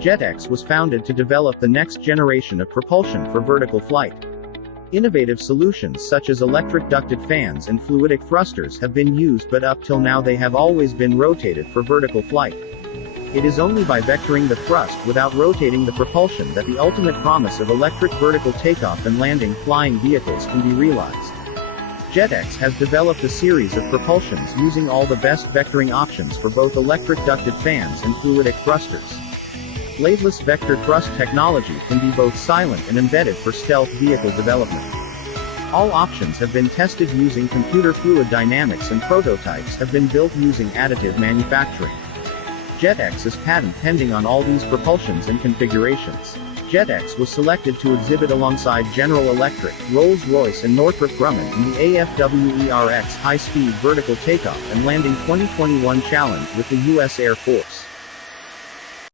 JetX was founded to develop the next generation of propulsion for vertical flight. Innovative solutions such as electric ducted fans and fluidic thrusters have been used, but up till now they have always been rotated for vertical flight. It is only by vectoring the thrust without rotating the propulsion that the ultimate promise of electric vertical takeoff and landing flying vehicles can be realized. JetX has developed a series of propulsions using all the best vectoring options for both electric ducted fans and fluidic thrusters. Bladeless vector thrust technology can be both silent and embedded for stealth vehicle development. All options have been tested using computer fluid dynamics and prototypes have been built using additive manufacturing. JetX is patent pending on all these propulsions and configurations. JetX was selected to exhibit alongside General Electric, Rolls-Royce and Northrop Grumman in the AFWERX High-Speed Vertical Takeoff and Landing 2021 Challenge with the U.S. Air Force.